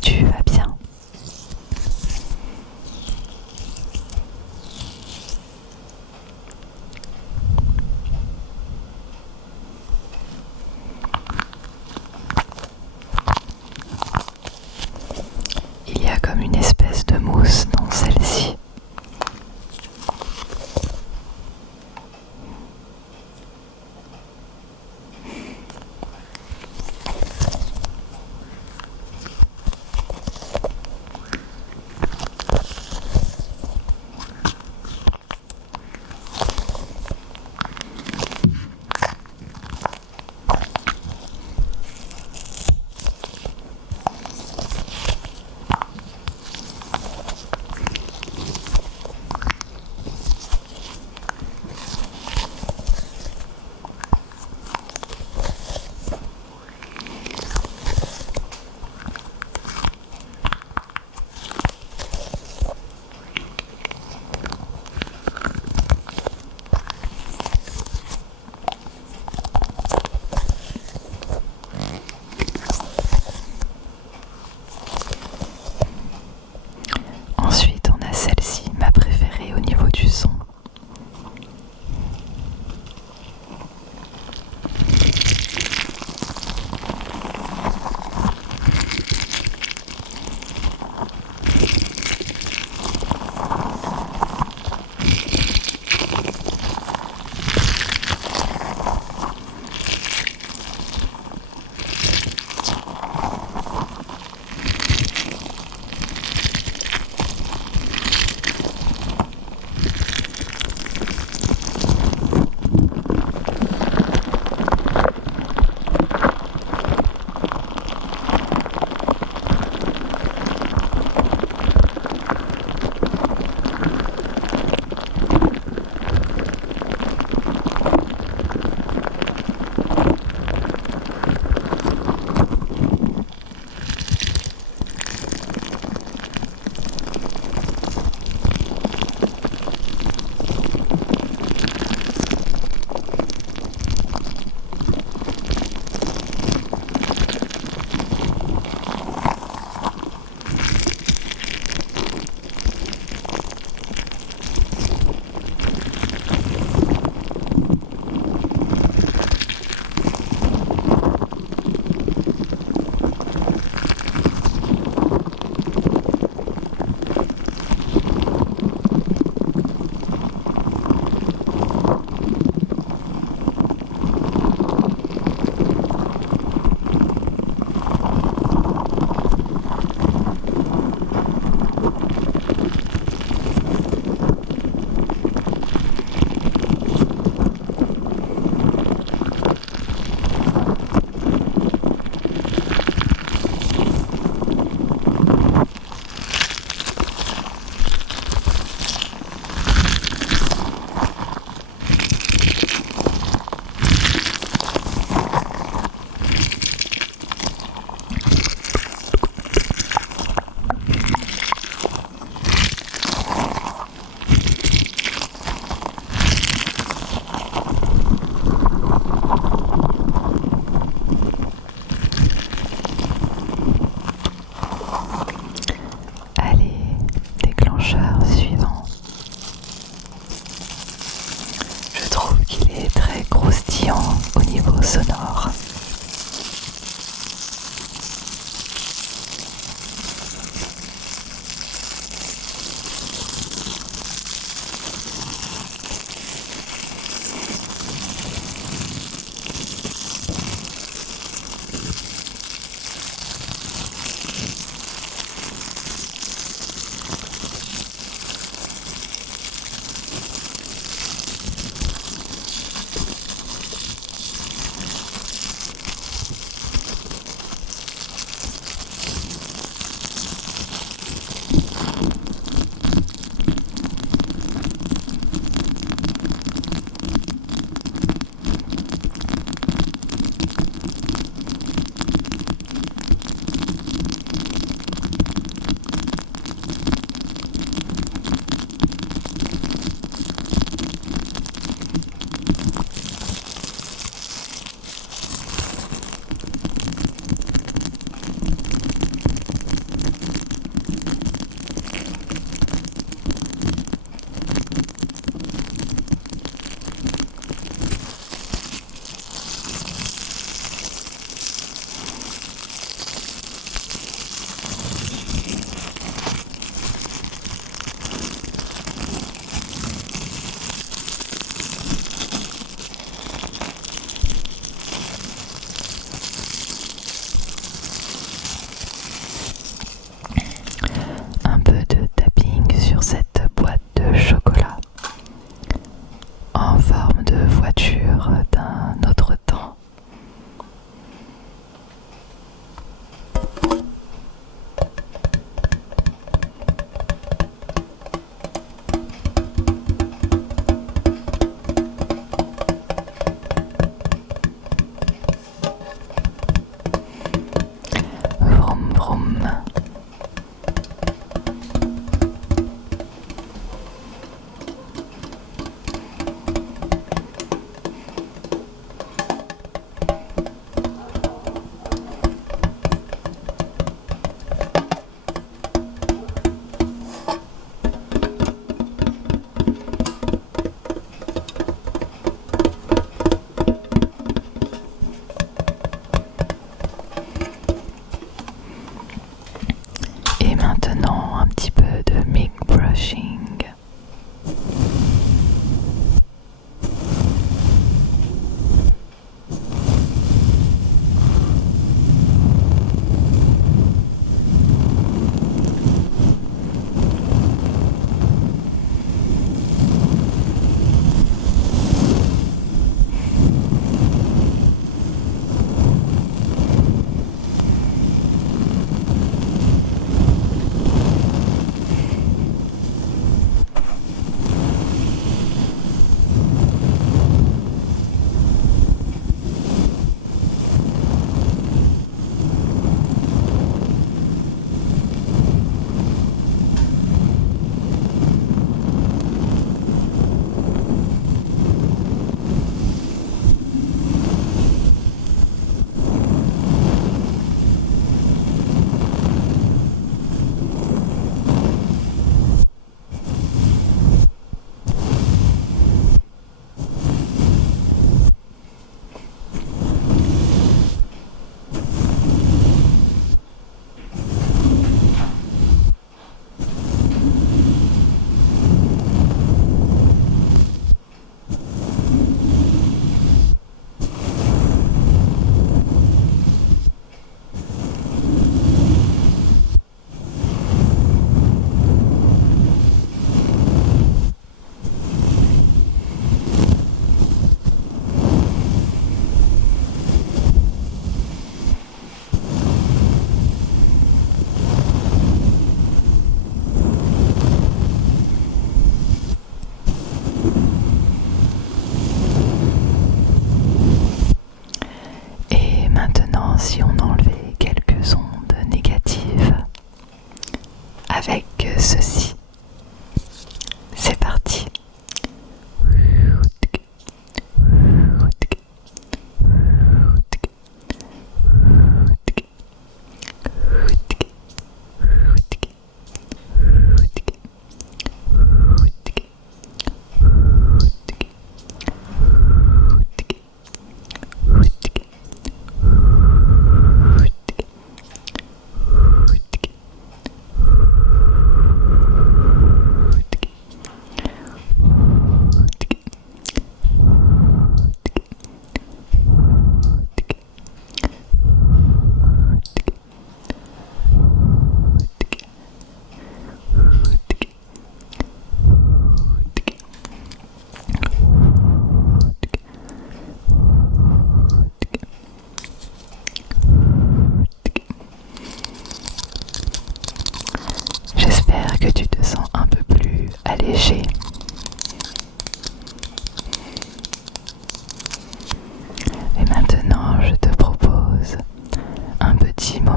tu vas bien. Il y a comme une espèce de mousse dans celle-ci.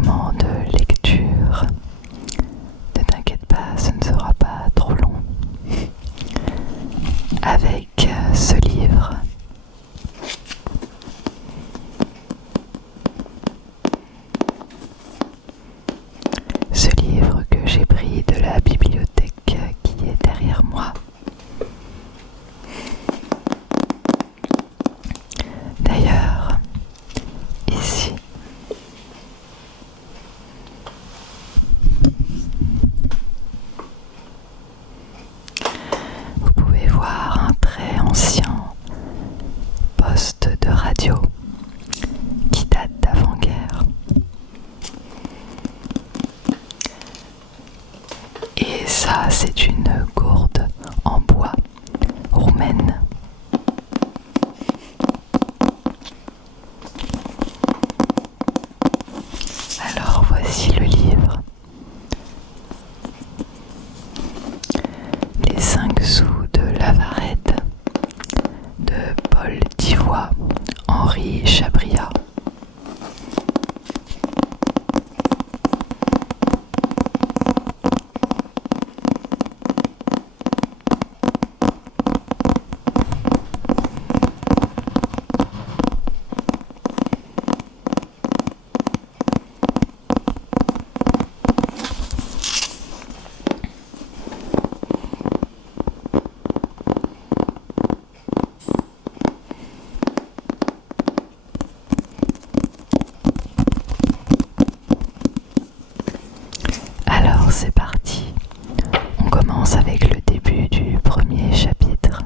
moment de lecture. Ne t'inquiète pas, ce ne sera pas trop long. Avec ce livre. Ce livre que j'ai pris de la bibliothèque qui est derrière moi. D'ailleurs, ici, vous pouvez voir un très ancien poste de radio qui date d'avant-guerre. Et ça, c'est une gourde en bois roumaine. Alors voici le livre. Les 5 sous de Lavarette de Paul Divois, Henri Chabriat. Alors c'est parti, on commence avec le début du premier chapitre.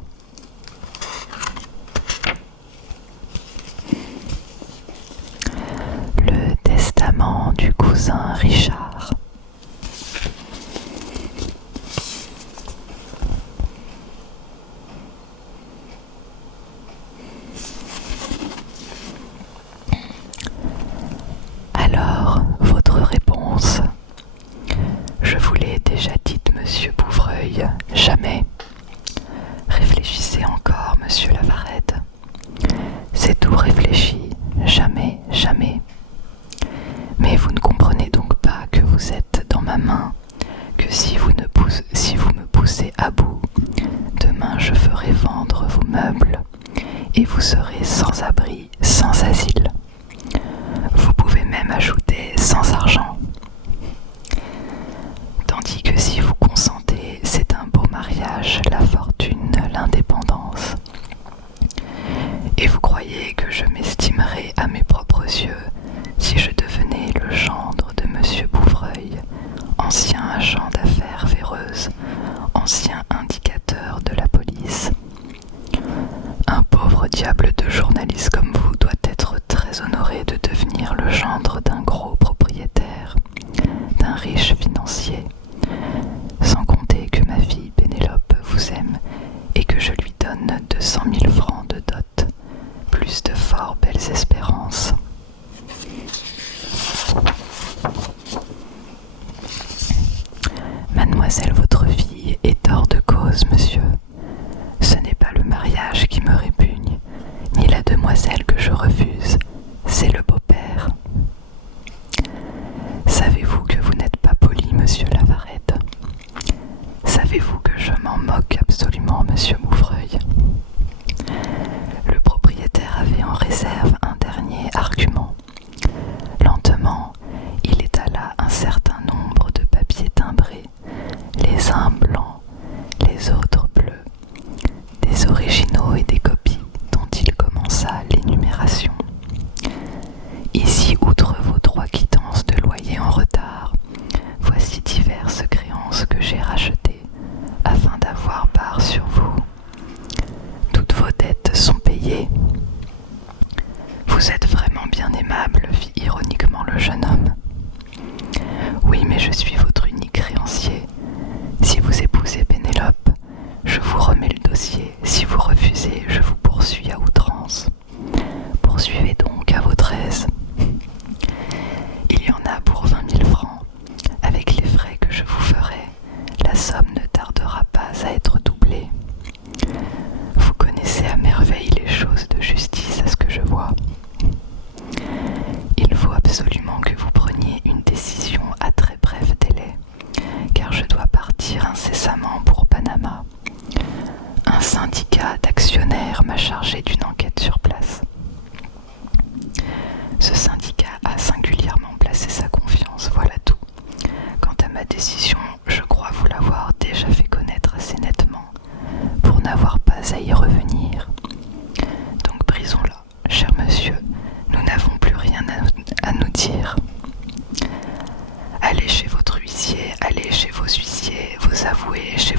Le testament du cousin Richard. Alors, votre réponse? Je vous l'ai déjà dite, monsieur Bouvreuil, jamais. Réfléchissez encore, monsieur Lavarette. C'est tout réfléchi, jamais, jamais. Mais vous ne comprenez donc pas que vous êtes dans ma main, que si vous me poussez à bout, demain je ferai vendre vos meubles et vous serez sans abri, sans asile. Vous pouvez même ajouter sans argent. Tandis que si vous consentez, c'est un beau mariage, la fortune, l'indépendance. Et vous croyez que je m'estimerais à mes propres yeux si je devenais le gendre de monsieur Bouvreuil, ancien agent d'affaires véreuses, ancien indicateur de la police. Un pauvre diable de journaliste comme vous doit être très honoré de devenir le gendre d'un gros propriétaire, d'un riche financier, sans compter que ma fille Pénélope vous aime et que je lui donne 200 000 francs de dot, plus de fort belles espérances. Mademoiselle votre fille est hors de cause, monsieur. Ce n'est pas le mariage qui me répugne, ni la demoiselle que je refuse, c'est le beau-père. Savez-vous que vous n'êtes pas poli, monsieur Lavarette? Savez-vous que je m'en moque absolument, monsieur Bouvreuil? Le propriétaire avait en réserve un dernier argument. Lentement, il étala un certain nombre de papiers timbrés, les uns blancs, les autres bleus, des originaux et des copies dont il commença l'énumération. Ici, outre vos 3 quittances de loyer en retard, voici diverses créances que j'ai rachetées afin d'avoir part sur vous. Toutes vos dettes sont payées. Vous êtes vraiment bien aimable, fit ironiquement le jeune homme. Oui, mais je suis votre unique créancier. Si vous épousez Pénélope, je vous remets le dossier. Si vous refusez, je vous poursuis à outrance. Poursuivez donc à votre aise. Il y en a pour 20 000 francs. Avec les frais que je vous ferai, la somme ne tardera pas à être doublée. Vous connaissez à merveille les choses de justice à ce que je vois. Il faut absolument que vous preniez une louer chez